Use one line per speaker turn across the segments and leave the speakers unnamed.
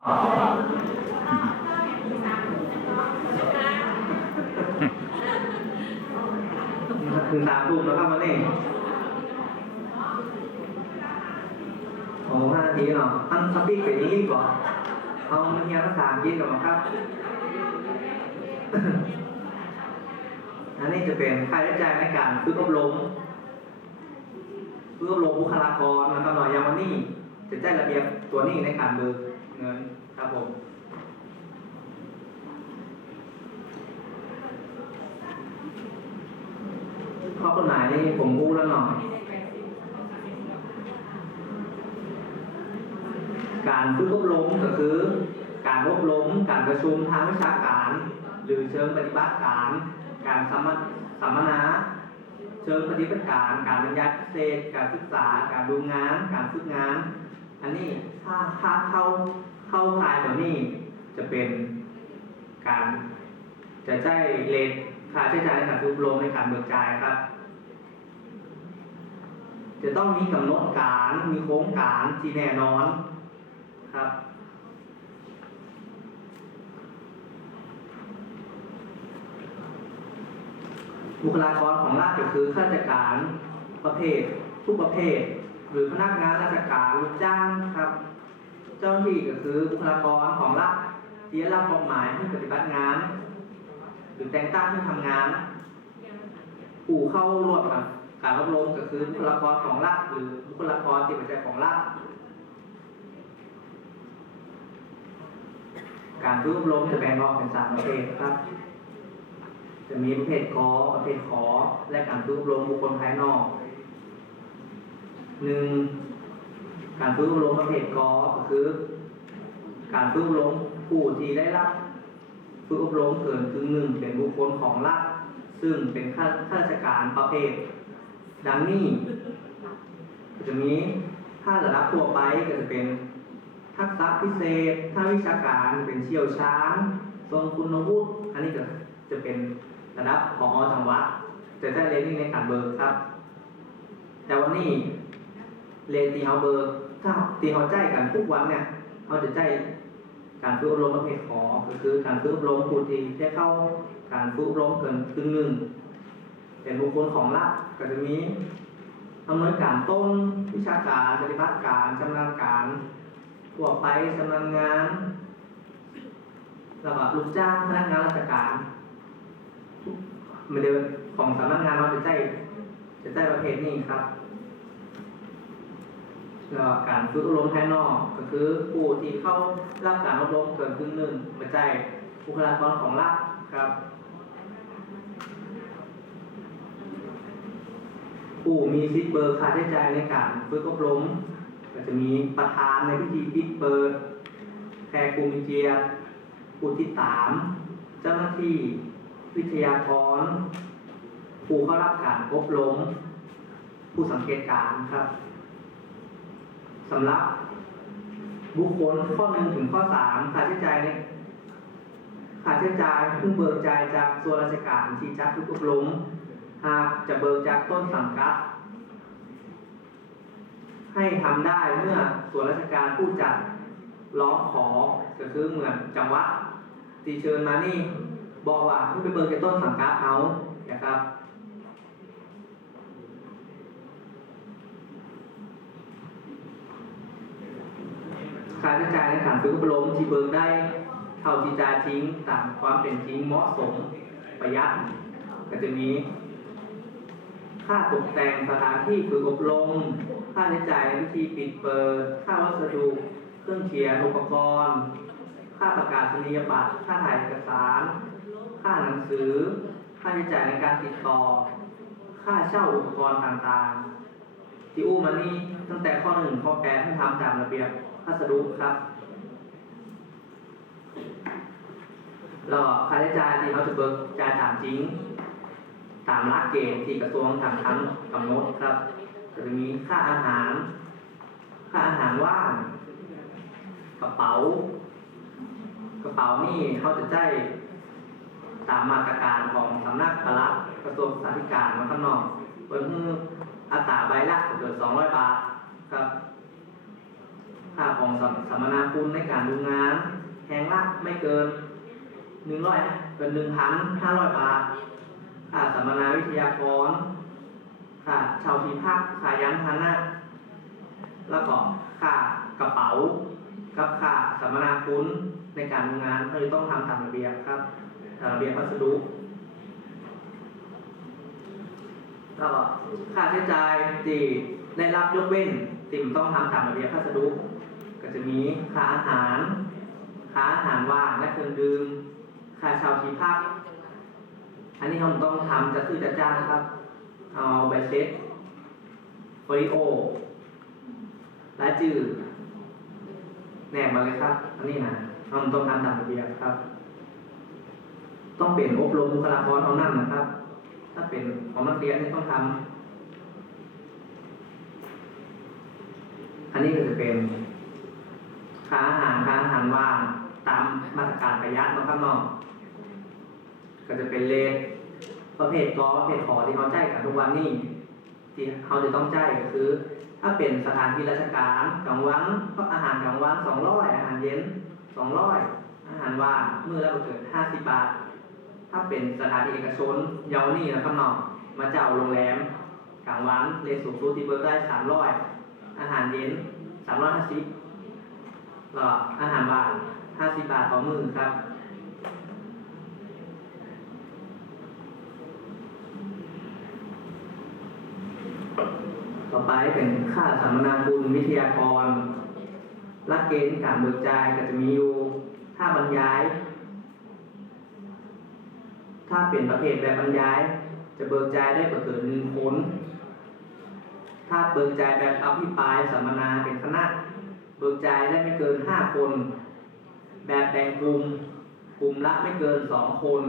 ถึงสามทุ่มแล้วครับวันนี้โอ้ห้านาทีเนาะอันสปีกเป็นอย่างนี้ก่อนเอามันเฮียภาษาอังกฤษก่อนครับ อันนี้จะเป็นค่าใช้จ่ายในการฝึกอบรมฝึกอบรมบุคลากรนะครับหน่อยอย่างวันนี้จะแจ้งระเบียบตัวนี้ในการเบิก เงินครับผมข้อกฎหมายนี่ผมพูดแล้วหน่อย การฝึกอบรมก็คือ การอบรม การประชุมทางวิชาการ หรือเชิงปฏิบัติการ การสัมมสัมมนา เชิงปฏิบัติการ การบรรยายพิเศษ การศึกษา การดูงาน การฝึกงาน อันนี้ถ้าถ้าเข้า เข้าคลายแบบนี้จะเป็นการจะใช้เลทค่าใช้จ่ายในการฝึกอบรมในการเบิกจ่ายครับ จะต้องมีกำหนดการมีโครงการที่แน่นอนครับบุคลากรของรัฐก็คือข้าราชการประเภททุกประเภท หรือพนักงานราชการลูกจ้างครับ เจ้าหน้าที่ก็คือบุคลากรของรัฐที่ได้รับมอบหมายให้ปฏิบัติงาน หรือแต่งตั้งให้ทำงานผู้เข้าร่วมกับการอบรมก็คือบุคลากรของรัฐหรือบุคลากรที่เป็นใจของรัฐการฝึกอบรมจะแบ่งออกเป็นสามประเภทครับ จะมีประเภทกอประเภทขอ และการฝึกอบรมบุคคลภายนอกหนึ่ง การฝึกอบรมประเภทกอก็คือ การฝึกอบรมผู้ที่ได้รับฝึกอบรมเกินครึ่งหนึ่งเป็นบุคคลของรัฐซึ่งเป็นข้าราชการประเภท ดังนี้จะมีถ้าระดับทั่วไปก็จะเป็นทักษะพิเศษถ้าวิชาการเป็นเชี่ยวชาญทรงคุณวุฒิอันนี้ก็จะเป็นระดับพองอจังหวัดจะได้เรียนในการเบิกครับ แต่วันนี้เรียนตีเฮาเบิก ตีเฮาใจกันทุกวันเนี่ยเขาจะใจการฝึกอบรมประเภทขอก็คือการฝึกอบรมผู้ที่ได้เข้าการฝึกอบรมเกินครึ่งหนึ่งเป็นบุคคลของรัฐก็จะมีดำเนินการต้นวิชาการปฏิบัติการชำนาญการทั่วไปชำนาญงานแล้วก็ลูกจ้างพนักงานราชการทุกมันเดินของสำนักงานเราจะใจจะใจประเภทนี้ครับ แล้วการฝึกอบรมภายนอกก็คือผู้ที่เข้ารับการอบรมเกินครึ่งหนึ่งมาใจบุคลากรของรัฐครับ ผู้มีสิทธิ์เบิกค่าใช้จ่ายในการฝึกอบรมก็จะมีประธานในพิธีปิดเปิดแขกผู้มีเกียผู้ที่ตามเจ้าหน้าที่วิทยากร ผู้เข้ารับการอบรม ผู้สังเกตการครับ สำหรับบุคคลข้อหนึ่งถึงข้อสามค่าใช้จ่ายในค่าใช้จ่ายเพิ่งเบิกจ่ายจากส่วนราชการที่จัดฝึกอบรมหากจะเบิกจากต้นสังกัด ให้ทำได้เมื่อส่วนราชการผู้จัดร้องขอก็คือเหมือนจังหวัดตีเชิญมานี่ บอกว่าเพิ่งไปเบิกจากต้นสังกัดเอานะครับ ค่าใช้จ่ายในการฝึกอบรมที่เบิกได้เท่าที่จะทิ้งตามความเป็นจริงเหมาะสมประหยัดก็จะมีค่าตกแต่งสถานที่ฝึกอบรม ค่าใช้จ่ายในพิธีปิดเปิด ค่าวัสดุ เครื่องเขียนอุปกรณ์ ค่าประกาศนียบัตร ค่าถ่ายเอกสาร ค่าหนังสือ ค่าใช้จ่ายในการติดต่อ ค่าเช่าอุปกรณ์ต่างๆ ที่อู้มานี่ตั้งแต่ข้อหนึ่งข้อแปดให้ทำตามระเบียบ พัสดุครับแล้วค่าใช้จ่ายที่เขาจะเบิกจ่ายตามจริง ตามหลักเกณฑ์ที่กระทรวงทางทั้งกำหนดครับจะมีค่าอาหาร ค่าอาหารว่างกระเป๋า กระเป๋านี่เขาจะได้ตามมาตรการของสำนักปลัดกระทรวงสาธารณสุขมาข้างนอกเปิดมืออัตราใบละเกิด200บาทครับ ค่าของสัมสัมนาคุณในการดูงานแหงละไม่เกินหนึ่งร้อยเกินหนึ่งพันห้าร้อยบาทค่าสัมมนาวิทยากรค่าช่าที่พักค่ายันพานะแล้วก็ค่ากระเป๋ากับค่าสัมมนาคุณในการทำงานก็จะต้องทำตามระเบียบครับตามระเบียบพัสดุแล้วก็ค่าใช้จ่ายที่ได้รับยกเว้นที่มต้องทำตามระเบียบพัสดุก็ จะมีค่าอาหารค่าอาหารว่างและเครื่องดื่มค่าเช่าที่พักอันนี้เราต้องทำจะซื้อจะจ้างครับ เอาใบเซ็ตโฟลิโอรายจื่อแนบมาเลยครับ อันนี้นะเราต้องทำตามระเบียบครับ ต้องเปลี่ยนอบรมบุคลากรเท่านั้นนะครับ ถ้าเป็นของนักเรียนนี่ต้องทำอันนี้ก็จะเป็น ค่าอาหารค่าอาหารว่างตามมาตรการประหยัดเนาะครับเนาะก็จะเป็นเลทประเภทกอประเภทขอที่เขาจ่ายกันทุกวันนี่ที่เขาจะต้องจ่ายก็คือ ถ้าเป็นสถานที่ราชการกลางวันก็อาหารกลางวันสองร้อยอาหารเย็นสองร้อยอาหารว่างมื้อละบ่เกินห้าสิบบาท ถ้าเป็นสถานที่เอกชนเยาวนี่นะครับเนาะมาเจ้าโรงแรมกลางวันเลทสูงสุดที่เบิกได้สามร้อยอาหารเย็นสามร้อยห้าสิบ ก็อาหารว่างห้าสิบบาทต่อมื้อครับ ต่อไปเป็นค่าสัมมนาคุณวิทยากรลักเกณฑ์การเบิกจ่ายก็จะมีอยู่ถ้าบรรยาย ถ้าเป็นประเภทแบบบรรยาย จะเบิกจ่ายได้ประเกินหนึ่งคน ถ้าเบิกจ่ายแบบอภิปรายสัมมนาเป็นคณะ เบิกจ่ายได้ไม่เกินห้าคน แบบแบ่งกลุ่มกลุ่มละไม่เกินสองคน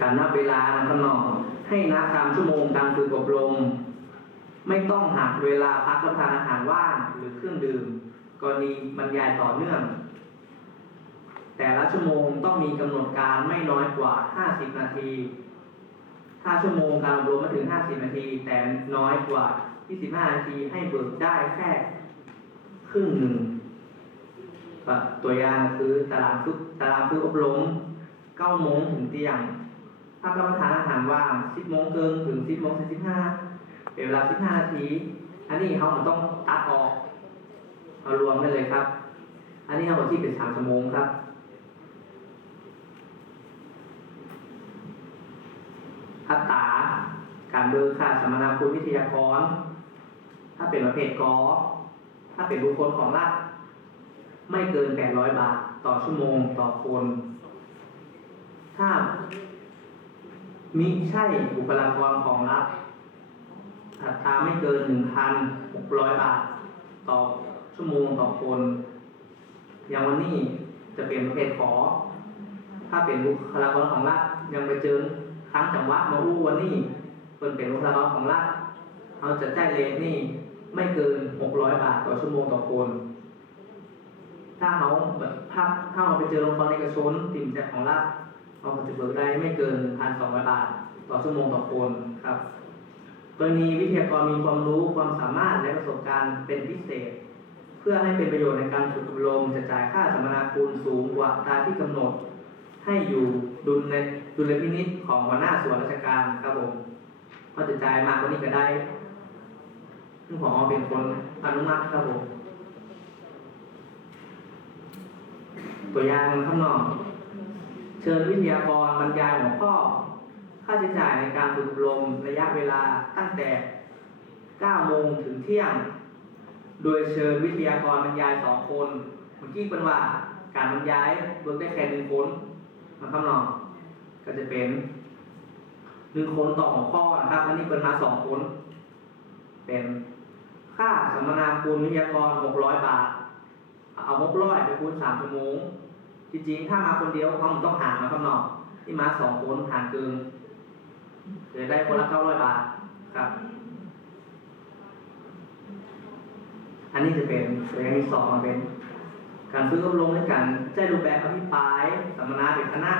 การนับเวลานะครับน้องให้นับตามชั่วโมงการฝึกอบรม ไม่ต้องหักเวลาพักรับประทานอาหารว่างหรือเครื่องดื่ม กรณีบรรยายต่อเนื่อง แต่ละชั่วโมงต้องมีกำหนดการไม่น้อยกว่า 50 นาทีถ้าชั่วโมงการอบรมม่ถึง 50 นาที แต่น้อยกว่า 25 นาทีให้เบิกได้แค่ครึ่งหนึ่งตัวอย่างคือตารางฝึกตารางฝึกอบรม9โมงถึงเที่ยงพักรับประทานอาหารว่าง 10โมงเกินถึง 10โมง45เป็นเวลา 15 นาที อันนี้เขาต้องตัดออกเอารวมได้เลยครับ อันนี้เขาบอกที่เป็น3ชั่วโมงครับ อัตราการเบิกค่าสมมนาคุณวิทยากร ถ้าเป็นประเภทกอถ้าเป็นบุคคลของรัฐไม่เกิน 800 บาท ต่อชั่วโมงต่อคน ถ้ามิใช่บุคลากรของรัฐอัตราไม่เกิน 1,600 บาท ต่อชั่วโมงต่อคน อย่างวันนี้จะเป็นประเภทขอ ถ้าเป็นบุคลากรของรัฐยังไปเจอ ครั้งจังหวัดมาอู้วันนี้เป็นเป็นบุคลากรของรัฐเราจะจ่ายเลทนี่ไม่เกิน600บาทต่อชั่วโมงต่อคน ถ้าเขาแบบถ้าถ้าเราไปเจอโรงพยาบาลเอกชนติ่มแจกของรัฐเราจะเบิกได้ไม่เกิน1,200บาทต่อชั่วโมงต่อคนครับกรณีวิทยากรมีความรู้ความสามารถและประสบการณ์เป็นพิเศษ เพื่อให้เป็นประโยชน์ในการฝึกอบรมจะจ่ายค่าสัมมนาคุณสูงกว่าตาที่กำหนด ให้อยู่ดุลในดุลพินิจของหัวหน้าส่วนราชการครับผมเขาจะจ่ายมากกว่านี้ก็ได้ซึ่งผอเป็นคนอนุมัติครับผม ตัวอย่างข้างนอกเชิญวิทยากรบรรยายหัวข้อ ค่าใช้จ่ายในการฝึกอบรมระยะเวลาตั้งแต่ 9 โมงถึงเที่ยง โดยเชิญวิทยากรบรรยายสองคน เมื่อกี้เป็นว่าการบรรยายเบิกได้แค่หนึ่งคน มาข้างนอกก็จะเป็นหนึ่งคนต่อหัวข้อนะครับ อันนี้เป็นมาสองคน เป็นค่าสัมมนาคุณวิทยากร600บาท เอาหกร้อยไปคูณสามชั่วโมงจริงๆ ถ้ามาคนเดียวเขาต้องหารมาข้างนอกที่มาสองคนหารเกินจะได้คนละเก้าร้อยบาทครับ อันนี้จะเป็นตัวอย่างที่สองมาเป็น การฝึกอบรมในการใช้รูปแบบอภิปรายสัมมนาเป็นคณะ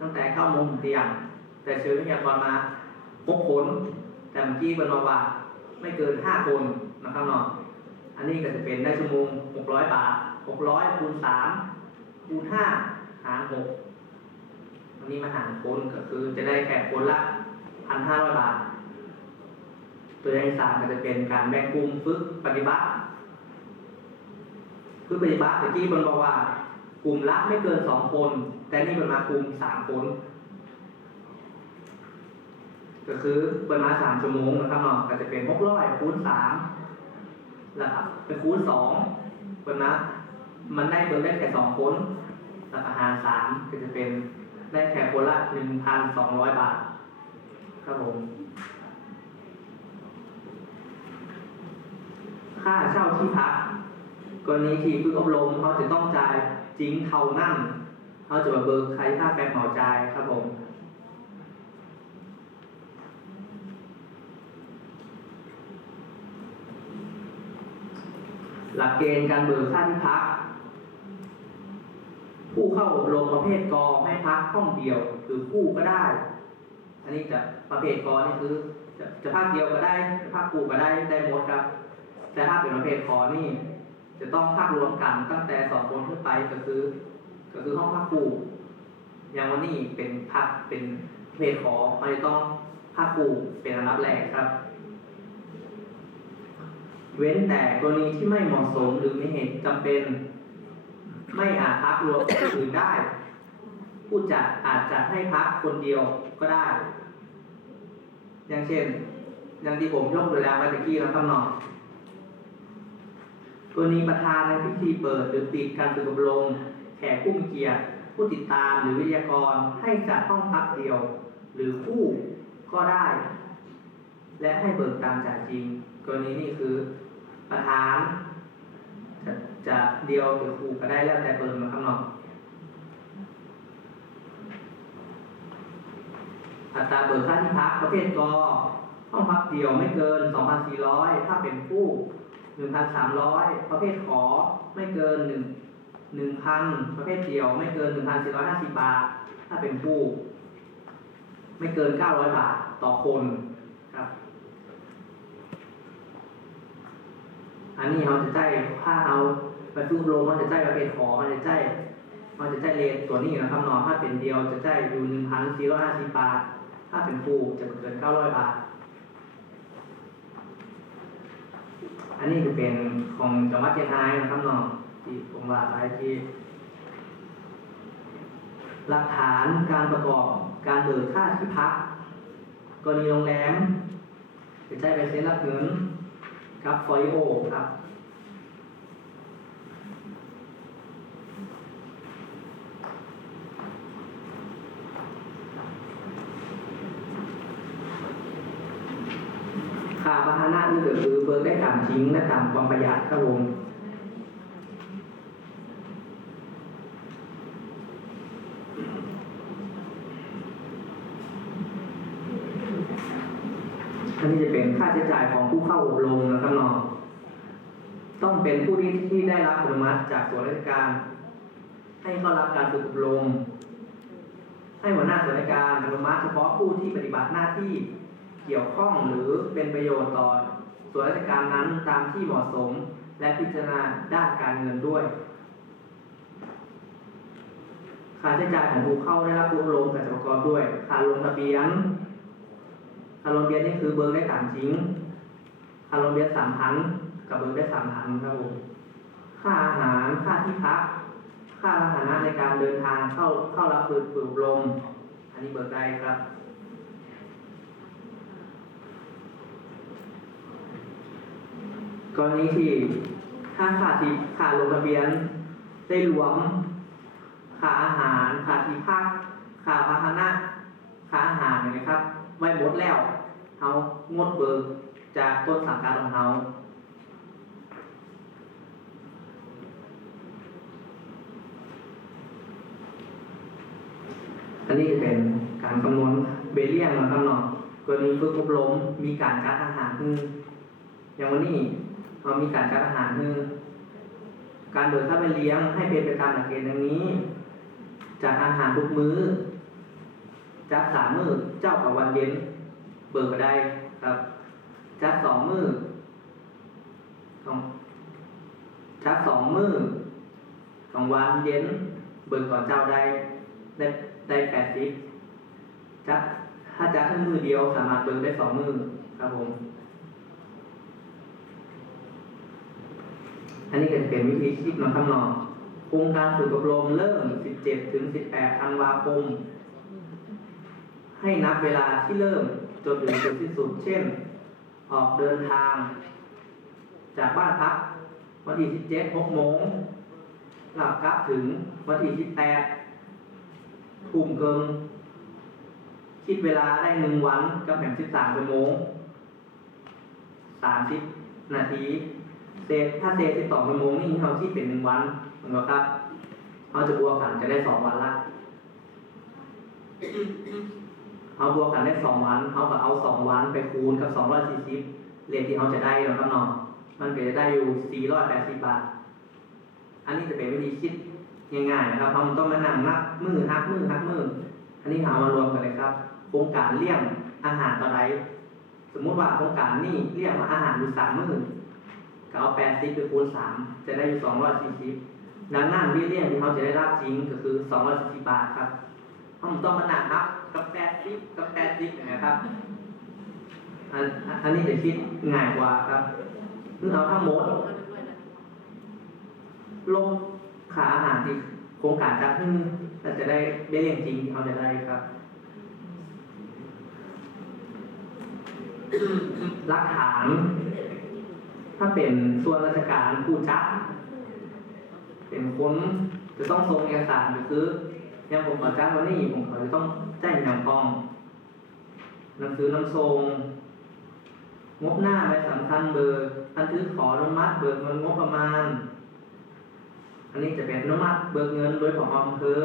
ตั้งแต่เก้าโมงเที่ยงแต่เชิญวิทยากรมาหกคนแต่เมื่อกี้เป็นบอกว่าไม่เกินห้าคนนะครับเนาะอันนี้ก็จะเป็นได้ชั่วโมงหกร้อยบาทหกร้อยคูณสามคูณห้าหารหกอันนี้มาหารคนก็คือจะได้แค่คนละพันห้าร้อยบาท ตัวอย่างที่สามก็จะเป็นการแบ่งกลุ่มฝึกปฏิบัติ ฝึกปฏิบัติเมื่อกี้มันบอกว่า กลุ่มละไม่เกินสองคน แต่นี่มันมากลุ่มสามคน ก็คือเปิดมาสามชั่วโมงนะครับเนาะก็จะเป็นหกร้อยคูณสามแล้วครับเป็นคูณสองเปิดมามันได้เปิดได้แค่สองคนแล้วก็หารสามก็จะเป็นได้แค่คนละหนึ่งพันสองร้อยบาท ครับผมค่าเช่าที่พัก กรณีที่ฝึกอบรมเขาจะต้องจ่ายจริงเท่านั่นเขาจะมาเบิกใครค่าแปลเหมาจ่ายครับผมหลักเกณฑ์การเบิกค่าที่พัก ผู้เข้าอบรมประเภทกอให้พักห้องเดียวหรือคู่ก็ได้ อันนี้จะประเภทกอนี่คือ จะจะภาคเดียวก็ได้จะภาคคู่ก็ได้ได้หมดครับ แต่ถ้าเป็นประเภทคอนี่ จะต้องภาครวมกันตั้งแต่สองคนขึ้นไปก็คือ ก็คือห้องภาคคู่อย่างวันนี้เป็นภาคเป็นเพศขอมันจะต้องภาคคู่เป็นอันดับแรกครับ เว้นแต่กรณีที่ไม่เหมาะสมหรือมีเหตุจำเป็น ไม่อาจพักรวมกับคนอื่นได้ ผู้จัดอาจจะให้พักคนเดียวก็ได้ อย่างเช่น อย่างที่ผมยกตัวอย่างไปตะกี้แล้วครับเนาะ กรณีประธานในพิธีเปิดหรือปิดการฝึกอบรมแขกผู้มีเกียรติ ผู้ติดตามหรือวิทยากรให้จัดห้องพักเดียว หรือคู่ก็ได้ และให้เบิกตามจ่ายจริง กรณีนี้คือประธานจะจะเดียวหรือคู่ก็ได้แล้วแต่เปิดมาครับเนาะอัตราเบิกค่าที่พักประเภทกห้องพักเดียวไม่เกิน 2,400 ถ้าเป็นคู่ หนึ่งพันสามร้อยประเภทขอไม่เกินหนึ่งหนึ่งพันประเภทเดียวไม่เกินหนึ่งพันสี่ร้อยห้าสิบบาท ถ้าเป็นผู้ ไม่เกินเก้าร้อยบาทต่อคนครับ อันนี้เขาจะใจถ้าเอาไปสู้โรมเขาจะใจประเภทขอมันจะใจมันจะใจเลนตัวนี้นะครับนอนถ้าเป็นเดียวจะใจอยู่หนึ่งพันสี่ร้อยห้าสิบบาท ถ้าเป็นผู้จะเกินเก้าร้อยบาท อันนี้จะเป็นของจังหวัดเชียงรายนะครับน้องที่ผมว่าไปที่หลักฐานการประกอบการเบิกค่าที่พักกรณีโรงแรมจะใช้ใบเซ็นรับเงินครับฟอยโอครับ ค่าพาหนะนี่ก็คือเบิกได้ตามจริงและตามความประหยัดครับผมอันนี้จะเป็นค่าใช้จ่ายของผู้เข้าอบรมนะครับเนาะต้องเป็นผู้ที่ที่ได้รับอนุมัติจากส่วนราชการ ให้เข้ารับการฝึกอบรม ให้หัวหน้าส่วนราชการอนุมัติเฉพาะผู้ที่ปฏิบัติหน้าที่ เกี่ยวข้องหรือเป็นประโยชน์ต่อส่วนราชการนั้นตามที่เหมาะสมและพิจารณาด้านการเงินด้วยค่าใช้จ่ายของผู้เข้าได้รับผู้อบรมกับประกอบด้วยค่าลงทะเบียนค่าลงทะเบียนนี่คือเบิกได้ตามจริงค่าลงทะเบียนสามพันกับเบิกได้สามพันครับผมค่าอาหารค่าที่พักค่าพาหนะในการเดินทางเข้าเข้ารับฝึกอบรมอันนี้เบิกได้ครับ กรณีที่ค่าค่าที่ค่าลงทะเบียน ได้รวมค่าอาหารค่าที่พักค่าพาหนะค่าอาหารนี้ครับไว้หมดแล้วเขางดเบิกจากต้นสังกัดของเขาอันนี้จะเป็นการคำนวณเบเลียนนะครับเนาะกรณีฝึกอบรมมีการจัดอาหารคืออย่างวันนี้ เรามีการจัดอาหารคือการเบิกค่าไปเลี้ยงให้เป็นไปตามหลักเกณฑ์ดังนี้จัดอาหารทุกมื้อจัดสามมื้อเจ้ากับวันเย็น เบิกก็ได้ครับจัดสองมื้อสองจัดสองมื้อของวันเย็น เบิกก่อนเจ้าได้ได้ได้แปดสิบจัดถ้าจัดแค่มือเดียวสามารถเบิกได้สองมือครับผม อันนี้ก็จะเป็นวิธีคิดเนาะครับเนาะโครงการฝึกอบรมเริ่ม 17 ถึง 18 ธันวาคม ให้นับเวลาที่เริ่มจนถึงจุดสิ้นสุด เช่น ออกเดินทาง จากบ้านพัก วันที่ 17 6โมงหลับกลับถึงวันที่ 18ทุ่มเกินคิดเวลาได้หนึ่งวันกับแห่ง13ชั่วโมง30 นาที เศษถ้าเศษสิบสองชั่วโมงนี่เราคิดเป็นหนึ่งวันมือนกันครับเราจะบวกกันจะได้สองวันละเอาบวกกันได้สองวันเขาก็เอาสองวันไปคูณกับสองร้อยสี่สิบเลทที่เขาจะได้แล้วครับน้องมันก็จะได้อยู่สี่ร้อยแปดสิบบาท อันนี้จะเป็นวิธีคิดง่ายๆนะครับเพราะมันต้องมานั่งนับมือฮักมือฮักมืออันนี้เอามารวมกันเลยครับ โครงการเลี่ยงอาหารต่อไรสมมุติว่าโครงการนี่เลี่ยงอาหารอยู่สามมื้อ สิบไปคูณสามจะได้อยู่สองร้อยสี่สิบดังนั้นวิเลี่ยงที่เขาจะได้รับจริงก็คือสองร้อยสี่สิบบาทครับเขาต้องมาหนักครับกับแปดสิบกับแปดสิบนะครับอันอันนี้จะคิดง่ายกว่าครับคือเอาทั้งหมดลงขาอาหารที่โครงการจัดขึ้นเราจะได้ได้เรียงจริงที่เขาจะได้ครับหลักฐาน ถ้าเป็นส่วนราชการผู้จัดเป็นคนจะต้องส่งเอกสารก็คืออย่างผมขอจ้างวันนี้ผมขอจะต้องแจ้งอย่างพองหนังสือนำทรงงบหน้าใบสำคัญเบิกบันทึกขออนุมัติเบิกเงินงบประมาณ อันนี้จะเป็นอนุมัติเบิกเงินโดยของอำเภอ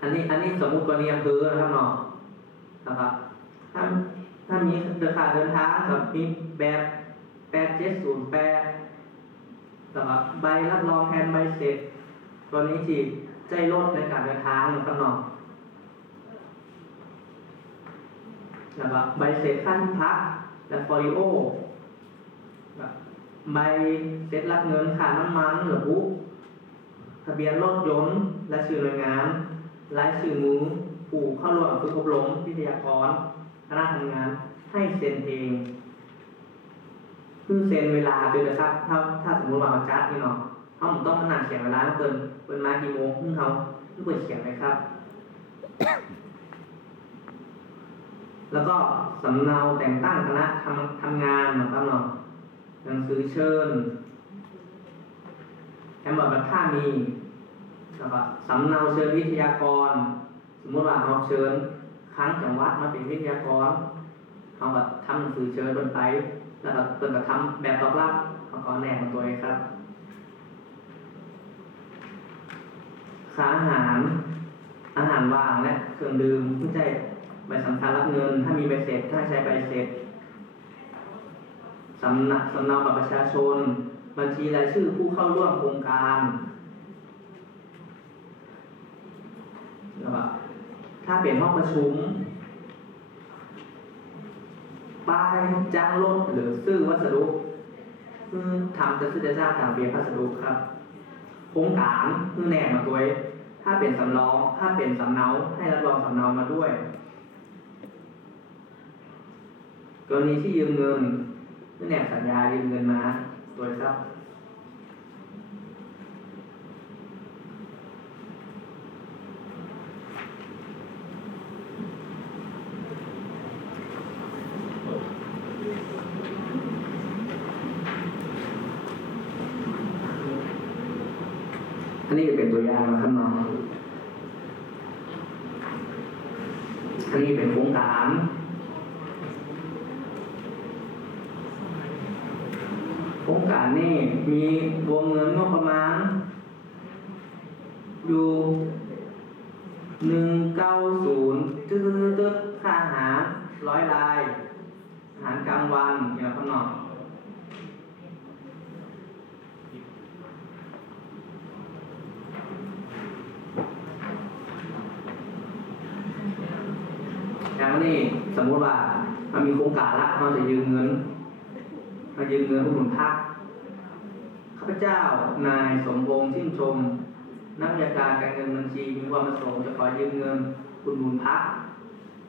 อันนี้อันนี้สมมุติกรณีอำเภอนะครับเนาะนะครับถ้า ถ้ามีเดินทางเดินทางกับมีแบบแปดเจ็ดศูนย์แปดแล้วก็ใบรับรองแทนใบเสร็จ ตัวนี้ที่ใจรถในการเดินทางนะครับเนาะแล้วก็ใบเสร็จขั้นพักและฟอริโอแบบใบเสร็จรับเงินค่าน้ำมันหรือบุ๊ทะเบียนรถยนต์และชื่อหน่วยงานรายชื่อมือผู้เข้าร่วมฝึกอบรมวิทยากร คณะทำงานให้เซ็นเองคือเซ็นเวลาด้วยนะครับถ้าถ้าสมมติว่าเขาจัดนี่เนาะเขาผมต้องมานั่งเขียนเวลาเกินเป็นมากี่โมงซึ่งเขาเพิ่งเปิดเขียนไหมครับ แล้วก็สำเนาแต่งตั้งคณะทำทำงานนะครับเนาะหนังสือเชิญแอมบอกแบบถ้ามีแล้วก็สำเนาเชิญวิทยากร สมมติว่าเราเชิญ ครั้งจังหวัดมาเป็นวิทยากรเขาก็ทำหนังสือเชิญเพิ่นไป แล้วก็เพิ่นก็ทำแบบตอบรับเขาก็แนบมาตัวเองครับค่าอาหารอาหารว่างและเครื่องดื่มผู้ใจใบสำคัญรับเงิน ถ้ามีใบเสร็จถ้าใช้ใบเสร็จสำนักสำเนาบัตรประชาชน บัญชีรายชื่อผู้เข้าร่วมโครงการแล้วก็ ถ้าเป็นห้องประชุม ป้ายจ้างรถหรือซื้อวัสดุคืทำจะซื้อจะจ้างตามเบียร์พัสดุครับโครงการคือแนบมาตัวเองถ้าเป็นสำรอง ถ้าเป็นสำเนา ให้รับรองสำเนามาด้วย กรณีที่ยืมเงินคือแนบสัญญายืมเงินมาตัวครับี่มีวงเงินงบประมาณ อยู่หนึ่งเก้าศูนย์ตึ๊ดตึ๊ดค่าอหารร้อยลาย อาหารกลางวันอย่างข้างนอ
ก
อย่างนี้สมมติว่ามันมีโครงการละเราจะยืมเงินมายืมเงินผู้หนุนภา ข้าพเจ้านายสมพงชื่นชม นักวิชาการการเงินบัญชีมีความประสงค์จะขอยืมเงินคุณหนุนพัก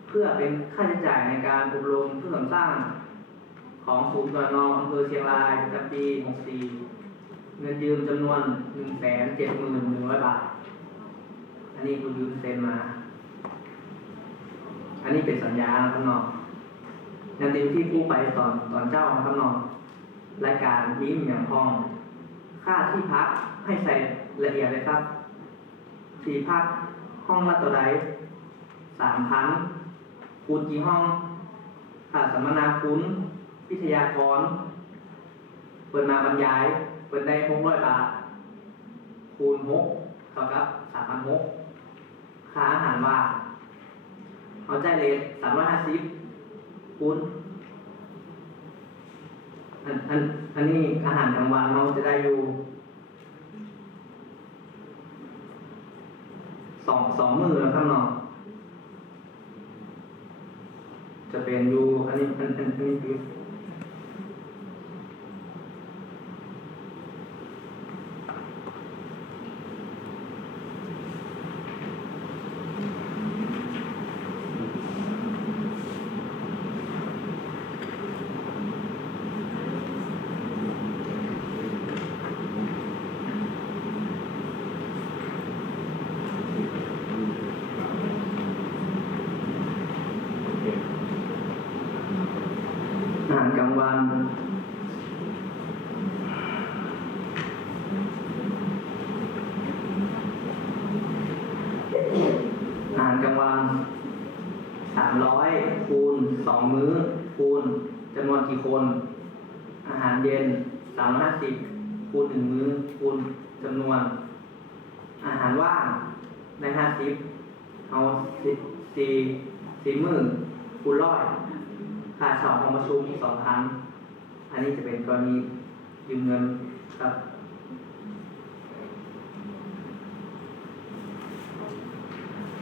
เพื่อเป็นค่าใช้จ่ายในการอบรมเพื่อสร้างของศูนย์กนออำเภอเชียงรายประจำปี 64 เงินยืมจำนวน 171,100 บาท อันนี้คุณยืมเซ็นมา อันนี้เป็นสัญญาครับน้องในทีที่ผู้ไปตอนตอนเจ้านะครับน้องรายการมีมอย่างพอง ค่าที่พักให้ใส่ละเอียดเลยครับที่พักห้องละตัวใดสามพันคูณกี่ห้องค่าสัมมนาคุณวิทยากรเปิดมาบรรยายเปิดได้หกร้อยบาท คูณหกเท่ากับสามพันหกค่าอาหารว่างเอาใจเลทสามร้อยห้าสิบคูณ อันอันอันนี้อาหารกลางวันเราจะได้อยู่สองสองมือแล้วครับเนาะจะเป็นอยู่อันนี้อันอันอันนี้คือ อาหารกลางวัน อาหารกลางวันสามร้อยคูณสองมื้อ คูณจำนวนกี่คน อาหารเย็นสามห้าสิบคูณหนึ่งมื้อคูณจำนวน อาหารว่างได้ห้าสิบเอาสิสี่สี่มื้อคูณร้อยค่าเช่าห้องประชุมอีกสองครั้ง อันนี้จะเป็นกรณียืมเงินครับ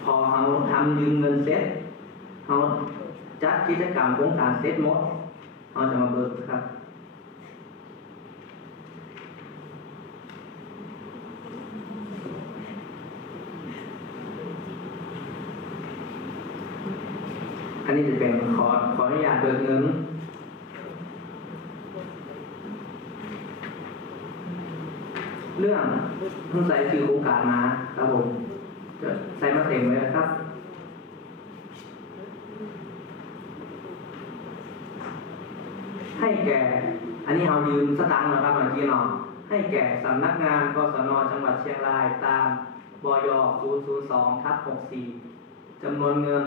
พอเราทำยืมเงินเสร็จเราจัดกิจกรรมโครงการเสร็จหมดเราจะมาเบิกครับ อันนี้จะเป็น ขอขออนุญาตเบิกเงินเรื่องเพิ่งใส่ชื่อโครงการมาครับผมจะใส่มาเต็มเลยครับให้แก่ อันนี้เอายืมสตางค์นะครับเมื่อกี้เนาะให้แก่สำนักงานกศนจังหวัดเชียงรายตามบย002ทับ64จำนวนเงิน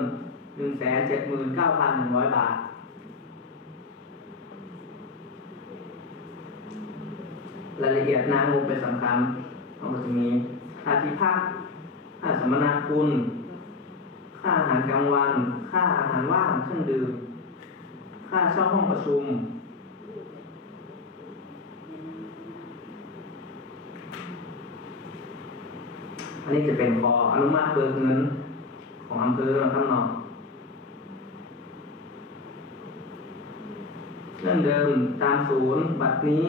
179,100บาท รายละเอียดนางบเป็นสำคัญมันก็จะมีค่าที่พักค่าสัมมนาคุณ ค่าอาหารกลางวัน ค่าอาหารว่างเครื่องดื่ม ค่าเช่าห้องประชุม อันนี้จะเป็นขออนุมัติเบิกเงินของอำเภอนะครับเนาะ เรื่องเดิมตามศูนย์บัตรนี้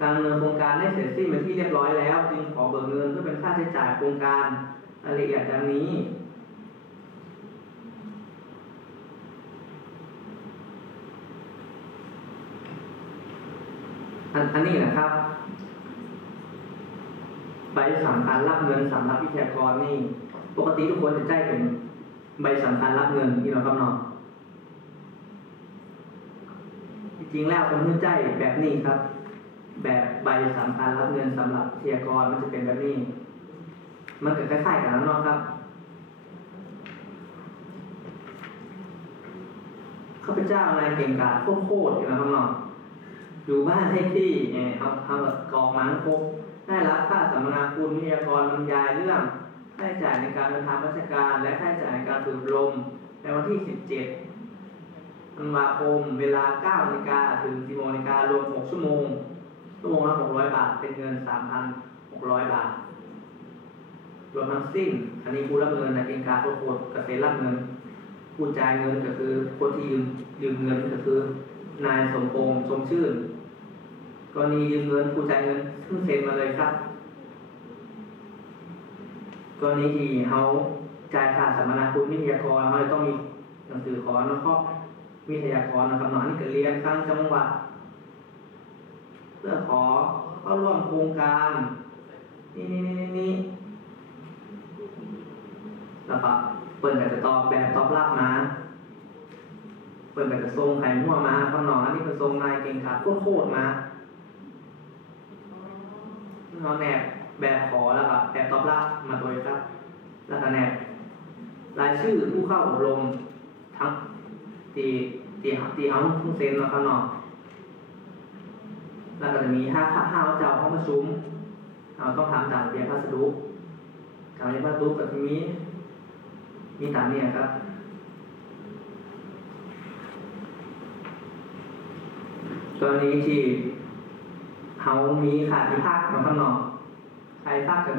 การดำเนินโครงการได้เสร็จสิ้นเป็นที่เรียบร้อยแล้วจึงขอเบิกเงินเพื่อเป็นค่าใช้จ่ายโครงการรายละเอียดดังนี้อันอันนี้นะครับใบสำคัญรับเงินสำหรับวิทยากรนี่ ปกติทุกคนจะได้เป็นใบสำคัญรับเงินที่เรากำหนด จริงแล้วผมเพิ่งใจแบบนี้ครับ แบบใบสำคัญรับเงินสำหรับวิทยกรมันจะเป็นแบบนี้ มันเก็คล้ายๆกันแล้วเนาะครับ ข้าพเจ้านายเก่งกาจโคตรๆอยู่นะครับเนาะอยู่บ้านให้ที่เออเอาเอาแบบกอกหมันคบได้รับค่าสัมมนาคุณวิทยากรบรรยายเรื่องค่าใช้จ่ายในการเดินทางราชการ และค่าใช้จ่ายในการฝึกอบรมในวันที่ 17 ธันวาคมเวลา9นาฬิกาถึง10นาฬิการวม 6 ชั่วโมง ชั่วโมงละ600 บาท เป็นเงิน 3,600 บาท รวมทั้งสิ้น อันนี้ผู้รับเงินในเกณฑ์การโคตรเกษตรรับเงิน ผู้จ่ายเงินก็คือคนที่ยืมยืมเงินก็คือ นายสมพงษ์ชมชื่นกรณียืมเงินผู้จ่ายเงินซึ่งเซ็นมาเลยครับกรณีที่เขาจ่ายค่าสัมมนาคุณวิทยากรเขาจะต้องมีหนังสือขออนุเคราะห์ วิทยากรนะครับเนาะอันนี่ก็เรียนข้างจังหวัดเพื่อขอเข้าร่วมโครงการนี่นี่นี่นี่แล้วก็เปิดก็จะตอบแบบตอบรับมาเปิดก็จะส่งไข่มั่วมาข้างนอกอันนี้เป็นทรงนายเก่งขาดโคตรมาเราแนบแบบขอแล้วก็แบบตอบรับมาโดยครับ แล้วก็แนบรายชื่อผู้เข้าอบรมทั้ง ตีตีตีเอาทุกเซนมาข้างนอกแล้วก็จะมีห้าค่าห้าเจ้าห้องประชุมเราต้องทำตามเบียบพัสดุตามรเบียบพัสดุกับที่มีมีตามเนี่ยครับกรณีที่เขามีขาดที่ภาคมาข้างนอกใครภาคกับ